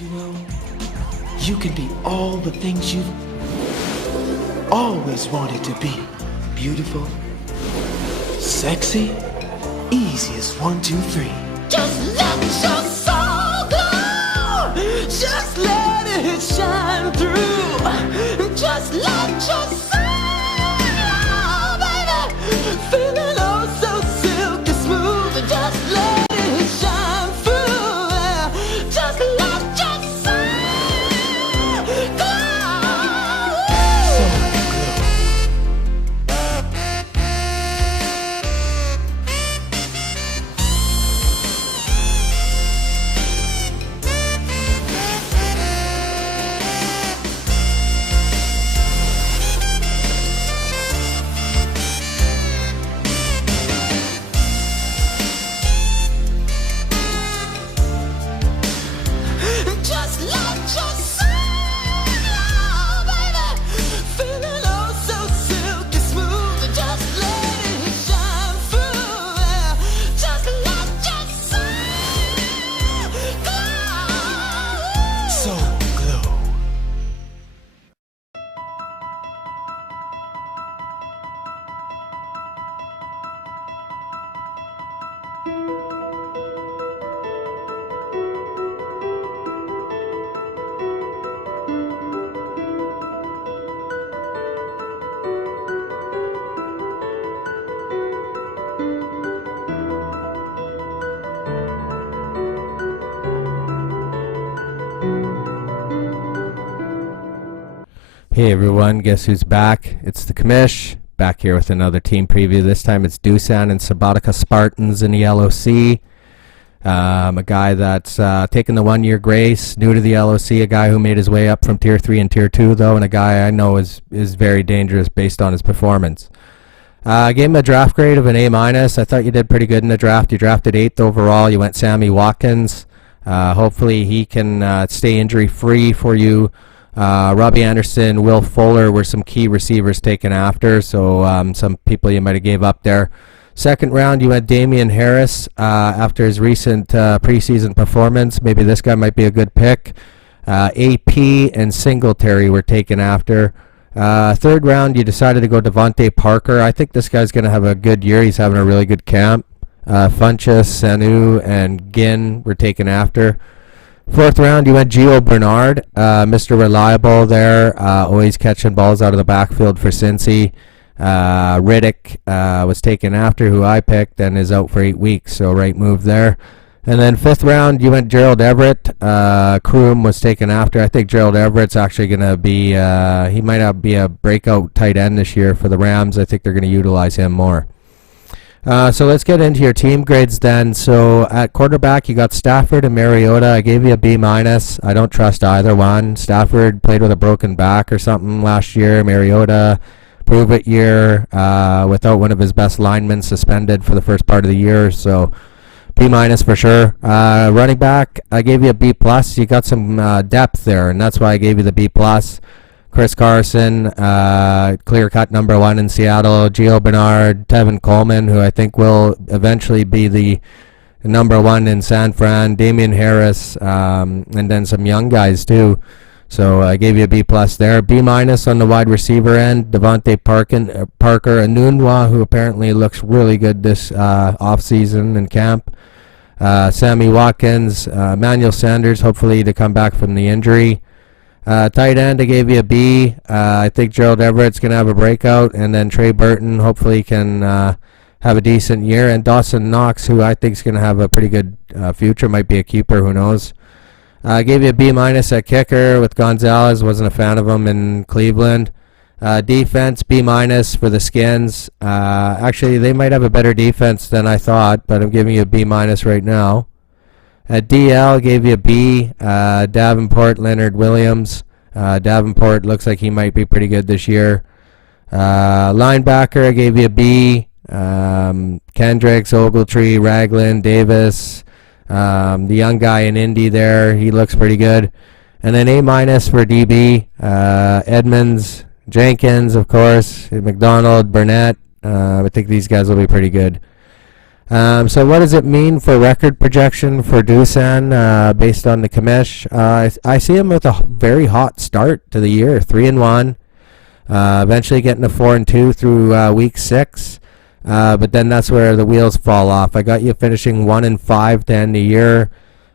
You know, you can be all the things you've always wanted to be. Beautiful, sexy, easy as 1, 2, 3. Just let your soul glow. Just let it shine through. Just let your soul glow, baby. Feeling oh so silky smooth. Just let it shine through. Just let your soul glow. Just let your soul glow, baby. Feeling oh so silky smooth. Just let it shine through. Just let your soul glow. Soul glow. Hey everyone, guess who's back? It's the commish, back here with another team preview. This time it's Dusan and Subotica Spartans in the LOC. A guy that's taken the 1-year grace, new to the LOC, a guy who made his way up from Tier 3 and Tier 2 though, and a guy I know is very dangerous based on his performance. I gave him a draft grade of an A-. I thought you did pretty good in the draft. You drafted 8th overall. You went Sammy Watkins. Hopefully he can stay injury-free for you. Robbie Anderson, Will Fuller were some key receivers taken after, so some people you might have gave up there. Second round, you went Damian Harris after his recent preseason performance. Maybe this guy might be a good pick. AP and Singletary were taken after. Third round, you decided to go Devontae Parker. I think this guy's going to have a good year. He's having a really good camp. Funchess, Sanu, and Ginn were taken after. Fourth round, you went Gio Bernard, Mr. Reliable there, always catching balls out of the backfield for Cincy. Riddick was taken after, who I picked, and is out for 8 weeks, so right move there. And then fifth round, you went Gerald Everett. Kroom was taken after. I think Gerald Everett's actually going to be, he might not be a breakout tight end this year for the Rams. I think they're going to utilize him more. So let's get into your team grades then. So at quarterback, you got Stafford and Mariota. I gave you a B-. I don't trust either one. Stafford played with a broken back or something last year. Mariota, prove-it year without one of his best linemen suspended for the first part of the year. So B- for sure. Running back, I gave you a B+. You got some depth there, and that's why I gave you the B+. Chris Carson, clear-cut number 1 in Seattle. Gio Bernard, Tevin Coleman, who I think will eventually be the number 1 in San Fran. Damian Harris, and then some young guys too. So I gave you a B+ there. B- on the wide receiver end, Devontae Parker, Anunwa, who apparently looks really good this offseason in camp. Sammy Watkins, Emmanuel Sanders, hopefully to come back from the injury. Tight end, I gave you a B. I think Gerald Everett's going to have a breakout, and then Trey Burton hopefully can have a decent year. And Dawson Knox, who I think is going to have a pretty good future, might be a keeper, who knows. I gave you a B- at kicker with Gonzalez. Wasn't a fan of him in Cleveland. Defense, B- for the Skins. Actually, they might have a better defense than I thought, but I'm giving you a B- right now. At DL, gave you a B. Davenport, Leonard Williams. Davenport looks like he might be pretty good this year. Linebacker, I gave you a B. Kendricks, Ogletree, Ragland, Davis. The young guy in Indy there, he looks pretty good. And then A- for DB. Edmonds, Jenkins, of course. McDonald, Burnett. I think these guys will be pretty good. So what does it mean for record projection for Dusan based on the commish? I see him with a very hot start to the year, 3-1. Eventually getting to 4-2 through week 6. But then that's where the wheels fall off. I got you finishing 1-5 to end the year,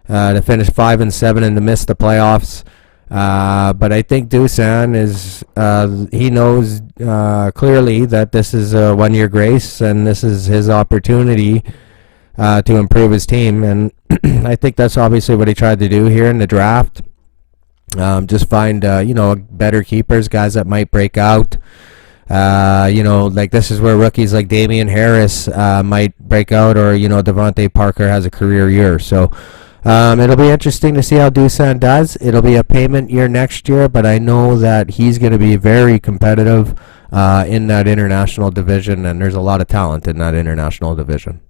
to finish 5-7 and to miss the playoffs. But I think Dusan is, he knows clearly that this is a 1-year grace and this is his opportunity to improve his team. And I think that's obviously what he tried to do here in the draft. Just find, better keepers, guys that might break out. Like this is where rookies like Damian Harris might break out, or, Devontae Parker has a career year. So it'll be interesting to see how Dusan does. It'll be a payment year next year, but I know that he's going to be very competitive in that international division, and there's a lot of talent in that international division.